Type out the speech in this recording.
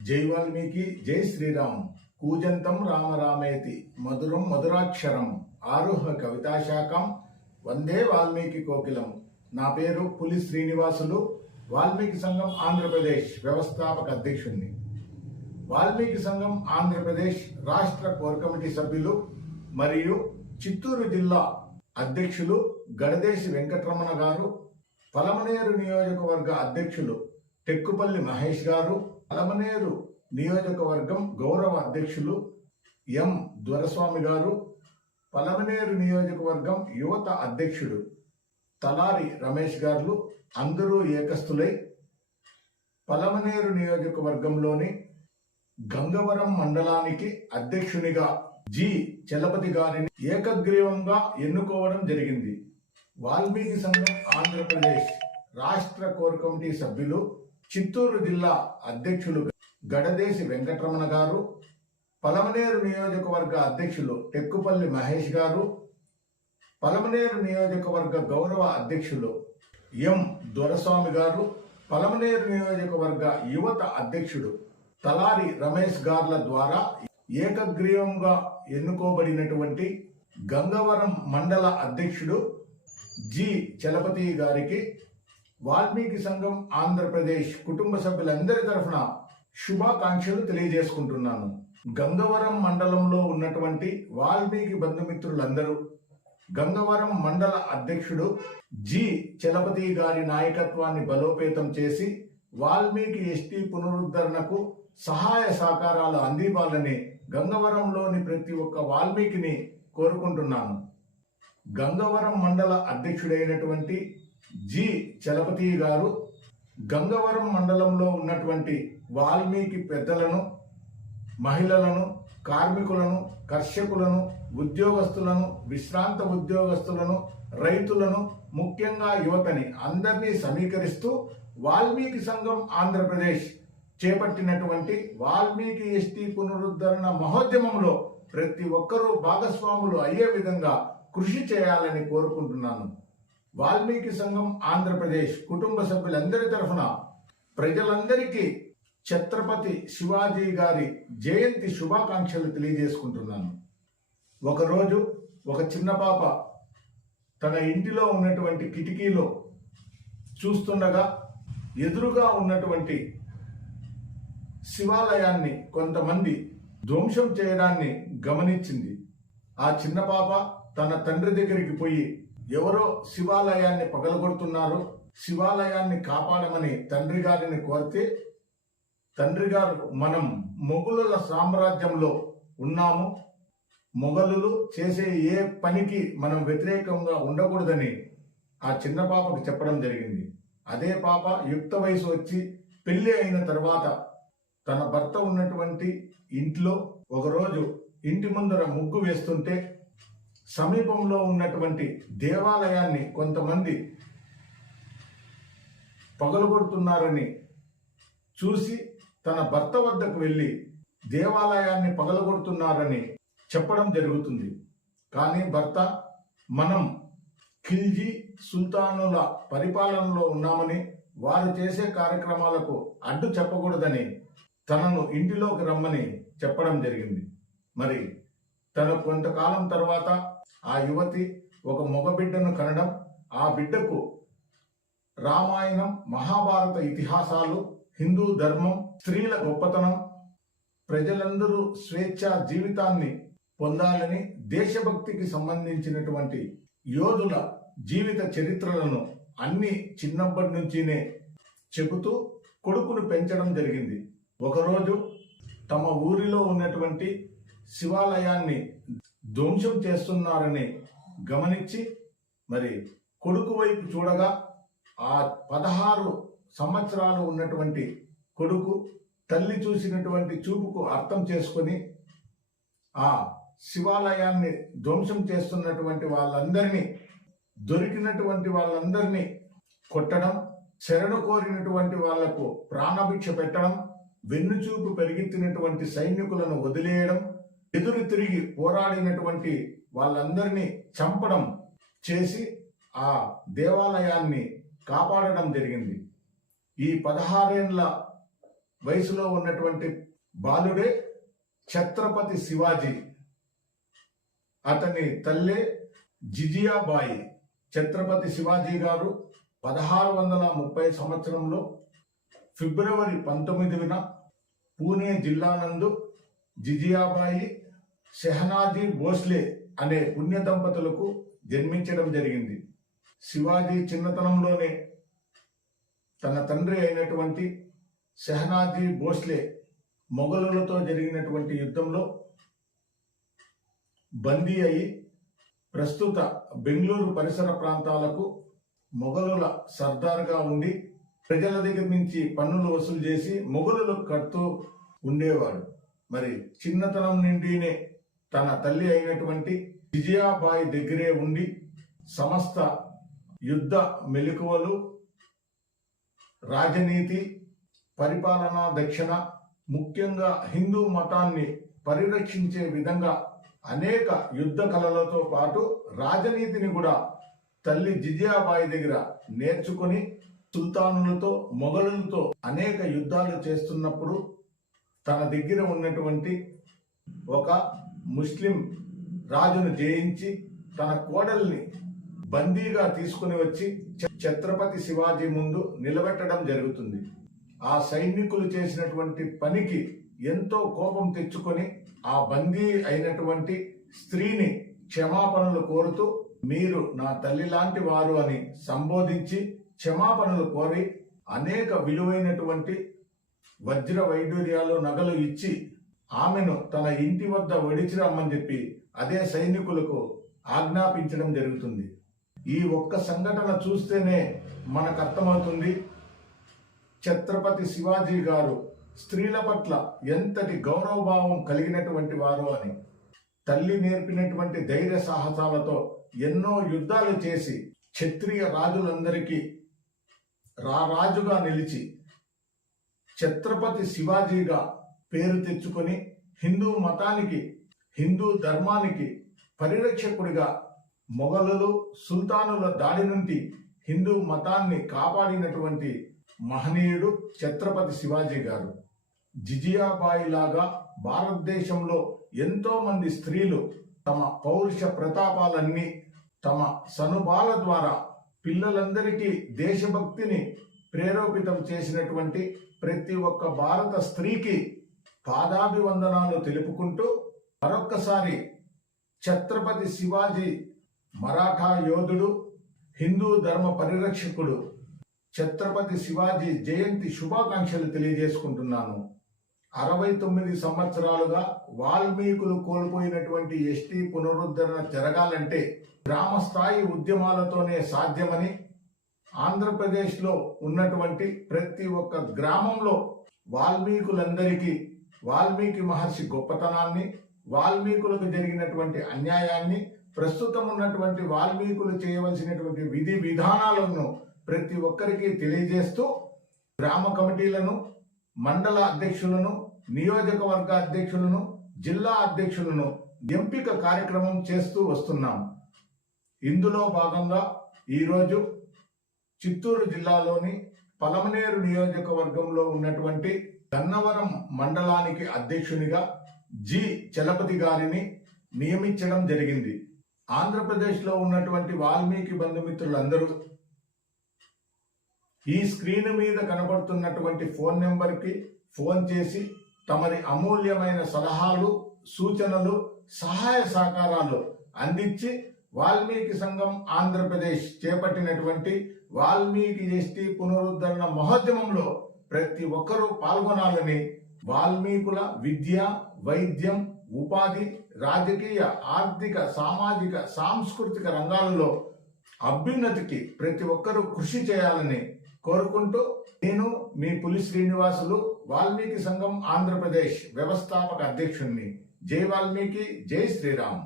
జై వాల్మీకి, జై శ్రీరామ్. కూజంతం రామ రామేతి మధురం మధురాక్షరం ఆరుహ కవితాశాఖం వందే వాల్మీకి కోకిలం. నా పేరు పులి శ్రీనివాసులు, వాల్మీకి సంఘం ఆంధ్రప్రదేశ్ వ్యవస్థాపక అధ్యక్షుడిని. వాల్మీకి సంఘం ఆంధ్రప్రదేశ్ రాష్ట్ర కోర్ కమిటీ సభ్యులు మరియు చిత్తూరు జిల్లా అధ్యక్షులు గడదేశి వెంకటరమణ గారు, పలమనేరు నియోజకవర్గ అధ్యక్షులు టెక్కుపల్లి మహేష్ గారు, పలమనేరు నియోజకవర్గం గౌరవ అధ్యక్షులు ఎం దొరస్వామి గారు, పలమనేరు నియోజకవర్గం యువత అధ్యక్షుడు తలారి రమేష్ గారు అందరూ ఏకస్తులై పలమనేరు నియోజకవర్గంలోని గంగవరం మండలానికి అధ్యక్షునిగా జి చలపతి గారిని ఏకగ్రీవంగా ఎన్నుకోవడం జరిగింది. వాల్మీకి సంఘం ఆంధ్రప్రదేశ్ రాష్ట్ర కోర్ కమిటీ సభ్యులు చిత్తూరు జిల్లా అధ్యక్షులు గడదేశి వెంకటరమణ గారు, పలమనేరు నియోజకవర్గ అధ్యక్షులు టెక్కుపల్లి మహేష్ గారు, పలమనేరు నియోజకవర్గ గౌరవ అధ్యక్షులు ఎం దొరస్వామి గారు, పలమనేరు నియోజకవర్గ యువత అధ్యక్షుడు తలారి రమేష్ గార్ల ద్వారా ఏకగ్రీవంగా ఎన్నుకోబడినటువంటి గంగవరం మండల అధ్యక్షుడు జి చలపతి గారికి వాల్మీకి సంఘం ఆంధ్రప్రదేశ్ కుటుంబ సభ్యులందరి తరఫున శుభాకాంక్షలు తెలియజేసుకుంటున్నాను. గంగవరం మండలంలో ఉన్నటువంటి వాల్మీకి బంధుమిత్రులందరూ గంగవరం మండల అధ్యక్షుడు జి చలపతి గారి నాయకత్వాన్ని బలోపేతం చేసి వాల్మీకి ఎస్టీ పునరుద్ధరణకు సహాయ సహకారాలు అందివ్వాలని గంగవరంలోని ప్రతి ఒక్క వాల్మీకిని కోరుకుంటున్నాను. గంగవరం మండల అధ్యక్షుడైనటువంటి జి చలపతి గారు గంగవరం మండలంలో ఉన్నటువంటి వాల్మీకి పెద్దలను, మహిళలను, కార్మికులను, కర్షకులను, ఉద్యోగస్తులను, విశ్రాంత ఉద్యోగస్తులను, రైతులను, ముఖ్యంగా యువతని అందరినీ సమీకరిస్తూ వాల్మీకి సంఘం ఆంధ్రప్రదేశ్ చేపట్టినటువంటి వాల్మీకి ఎస్టీ పునరుద్ధరణ మహోద్యమంలో ప్రతి ఒక్కరూ భాగస్వాములు అయ్యే విధంగా కృషి చేయాలని కోరుకుంటున్నాను. వాల్మీకి సంఘం ఆంధ్రప్రదేశ్ కుటుంబ సభ్యులందరి తరఫున ప్రజలందరికీ ఛత్రపతి శివాజీ గారి జయంతి శుభాకాంక్షలు తెలియజేసుకుంటున్నాను. ఒకరోజు ఒక చిన్న పాప తన ఇంటిలో ఉన్నటువంటి కిటికీలో చూస్తుండగా ఎదురుగా ఉన్నటువంటి శివాలయాన్ని కొంతమంది ధ్వంసం చేయడాన్ని గమనించింది. ఆ చిన్న పాప తన తండ్రి దగ్గరికి పోయి ఎవరో శివాలయాన్ని పగలగొడుతున్నారు, శివాలయాన్ని కాపాడమని తండ్రి గారిని కోరితే, తండ్రి గారు మనం మొఘలుల సామ్రాజ్యంలో ఉన్నాము, మొఘలులు చేసే ఏ పనికి మనం వ్యతిరేకంగా ఉండకూడదని ఆ చిన్న పాపకు చెప్పడం జరిగింది. అదే పాప యుక్త వయసు వచ్చి పెళ్లి అయిన తర్వాత తన భర్త ఉన్నటువంటి ఇంట్లో ఒకరోజు ఇంటి ముందర ముగ్గు వేస్తుంటే సమీపంలో ఉన్నటువంటి దేవాలయాన్ని కొంతమంది పగలగొడుతున్నారని చూసి తన భర్త వద్దకు వెళ్ళి దేవాలయాన్ని పగలగొడుతున్నారని చెప్పడం జరుగుతుంది. కానీ భర్త మనం ఖిల్జీ సుల్తానుల పరిపాలనలో ఉన్నామని, వారు చేసే కార్యక్రమాలకు అడ్డు చెప్పకూడదని తనను ఇంటిలోకి రమ్మని చెప్పడం జరిగింది. మరి తను కొంతకాలం తర్వాత ఆ యువతి ఒక మగబిడ్డను కనడం, ఆ బిడ్డకు రామాయణం, మహాభారత ఇతిహాసాలు, హిందూ ధర్మం, స్త్రీల గొప్పతనం, ప్రజలందరూ స్వేచ్ఛా జీవితాన్ని పొందాలని, దేశభక్తికి సంబంధించినటువంటి యోధుల జీవిత చరిత్రలను అన్ని చిన్నప్పటి నుంచినే చెబుతూ కొడుకును పెంచడం జరిగింది. ఒకరోజు తమ ఊరిలో ఉన్నటువంటి శివాలయాన్ని ధ్వంసం చేస్తున్నారని గమనించి మరి కొడుకు వైపు చూడగా ఆ 16 సంవత్సరాలు ఉన్నటువంటి కొడుకు తల్లి చూసినటువంటి చూపుకు అర్థం చేసుకొని ఆ శివాలయాన్ని ధ్వంసం చేస్తున్నటువంటి వాళ్ళందరినీ, దొరికినటువంటి వాళ్ళందరినీ కొట్టడం, శరణు కోరినటువంటి వాళ్లకు ప్రాణభిక్ష పెట్టడం, వెన్నుచూపు పెరిగెత్తినటువంటి సైనికులను వదిలేయడం, ఎదురు తిరిగి పోరాడినటువంటి వాళ్ళందరినీ చంపడం చేసి ఆ దేవాలయాన్ని కాపాడడం జరిగింది. ఈ 16 ఏళ్ల వయసులో ఉన్నటువంటి బాలుడే ఛత్రపతి శివాజీ. అతని తల్లే జిజియాబాయి. ఛత్రపతి శివాజీ గారు 1630 సంవత్సరంలో ఫిబ్రవరి 19న పూణే జిల్లా నందు జిజియాబాయి షెహనాజీ భోస్లే అనే పుణ్య దంపతులకు జన్మించడం జరిగింది. శివాజీ చిన్నతనంలోనే తన తండ్రి అయినటువంటి షెహనాజీ భోస్లే మొఘలులతో జరిగినటువంటి యుద్ధంలో బందీ అయి ప్రస్తుత బెంగళూరు పరిసర ప్రాంతాలకు మొఘలుల సర్దార్గా ఉండి ప్రజల దగ్గర నుంచి పన్నులు వసూలు చేసి మొఘలులకు కడుతూ ఉండేవాడు. మరి చిన్నతనం నుండినే తన తల్లి అయినటువంటి జిజియాబాయి దగ్గరే ఉండి సమస్త యుద్ధ మెలకువలు, రాజనీతి, పరిపాలనా దక్షిణ, ముఖ్యంగా హిందూ మతాన్ని పరిరక్షించే విధంగా అనేక యుద్ధ కళలతో పాటు రాజనీతిని కూడా తల్లి జిజియాబాయి దగ్గర నేర్చుకుని సుల్తానులతో, మొఘలులతో అనేక యుద్ధాలు చేస్తున్నప్పుడు తన దగ్గర ఉన్నటువంటి ఒక ముస్లిం రాజును జయించి తన కోడల్ని బందీగా తీసుకుని వచ్చి ఛత్రపతి శివాజీ ముందు నిలబెట్టడం జరుగుతుంది. ఆ సైనికులు చేసినటువంటి పనికి ఎంతో కోపం తెచ్చుకొని ఆ బందీ అయినటువంటి స్త్రీని క్షమాపణలు కోరుతూ మీరు నా తల్లి లాంటి వారు అని సంబోధించి క్షమాపణలు కోరి అనేక విలువైనటువంటి వజ్ర వైడూర్యాలు, నగలు ఇచ్చి ఆమెను తన ఇంటి వద్ద వడిచి రమ్మని చెప్పి అదే సైనికులకు ఆజ్ఞాపించడం జరుగుతుంది. ఈ ఒక్క సంఘటన చూస్తేనే మనకు అర్థమవుతుంది ఛత్రపతి శివాజీ గారు స్త్రీల పట్ల ఎంతటి గౌరవభావం కలిగినటువంటి వారు అని. తల్లి నేర్పినటువంటి ధైర్య సాహసాలతో ఎన్నో యుద్ధాలు చేసి క్షత్రియ రాజులందరికీ రాజుగా నిలిచి ఛత్రపతి శివాజీగా పేరు తెచ్చుకొని హిందూ మతానికి, హిందూ ధర్మానికి పరిరక్షకుడిగా మొఘలులు, సుల్తానుల దాడి నుండి హిందూ మతాన్ని కాపాడినటువంటి మహనీయుడు ఛత్రపతి శివాజీ గారు. జిజియాబాయి లాగా భారతదేశంలో ఎంతో మంది స్త్రీలు తమ పౌరుష ప్రతాపాలన్నీ తమ సనుబాల ద్వారా పిల్లలందరికీ దేశభక్తిని ప్రేరేపితం చేసినటువంటి ప్రతి ఒక్క భారత స్త్రీకి పాదాభివందనాలు తెలుపుకుంటూ మరొక్కసారి ఛత్రపతి శివాజీ మరాఠా యోధుడు, హిందూ ధర్మ పరిరక్షకుడు ఛత్రపతి శివాజీ జయంతి శుభాకాంక్షలు తెలియజేసుకుంటున్నాను. 69 సంవత్సరాలుగా వాల్మీకులు కోల్పోయినటువంటి ఎస్టీ పునరుద్ధరణ జరగాలంటే గ్రామ స్థాయి ఉద్యమాలతోనే సాధ్యమని, ఆంధ్రప్రదేశ్లో ఉన్నటువంటి ప్రతి ఒక్క గ్రామంలో వాల్మీకులందరికీ వాల్మీకి మహర్షి గొప్పతనాన్ని, వాల్మీకులకు జరిగినటువంటి అన్యాయాన్ని, ప్రస్తుతం ఉన్నటువంటి వాల్మీకులు చేయవలసినటువంటి విధి విధానాలను ప్రతి ఒక్కరికి తెలియజేస్తూ గ్రామ కమిటీలను, మండల అధ్యక్షులను, నియోజకవర్గ అధ్యక్షులను, జిల్లా అధ్యక్షులను ఎంపిక కార్యక్రమం చేస్తూ వస్తున్నాం. ఇందులో భాగంగా ఈరోజు చిత్తూరు జిల్లాలోని పలమనేరు నియోజకవర్గంలో ఉన్నటువంటి గన్నవరం మండలానికి అధ్యక్షునిగా జి చలపతి గారిని నియమించడం జరిగింది. ఆంధ్రప్రదేశ్లో ఉన్నటువంటి వాల్మీకి బంధుమిత్రులందరూ ఈ స్క్రీన్ మీద కనబడుతున్నటువంటి ఫోన్ నెంబర్కి ఫోన్ చేసి తమరి అమూల్యమైన సలహాలు, సూచనలు, సహాయ సహకారాలు అందించి వాల్మీకి సంఘం ఆంధ్రప్రదేశ్ చేపట్టినటువంటి వాల్మీకి ఎస్టీ పునరుద్ధరణ మహోద్యమంలో ప్రతి ఒక్కరూ పాల్గొనాలని, వాల్మీకుల విద్య, వైద్యం, ఉపాధి, రాజకీయ, ఆర్థిక, సామాజిక, సాంస్కృతిక రంగాలలో అభ్యున్నతికి ప్రతి ఒక్కరూ కృషి చేయాలని కోరుకుంటూ నేను మీ పులి శ్రీనివాసులు, వాల్మీకి సంఘం ఆంధ్రప్రదేశ్ వ్యవస్థాపక అధ్యక్షుణ్ణి. జై వాల్మీకి, జై శ్రీరామ్.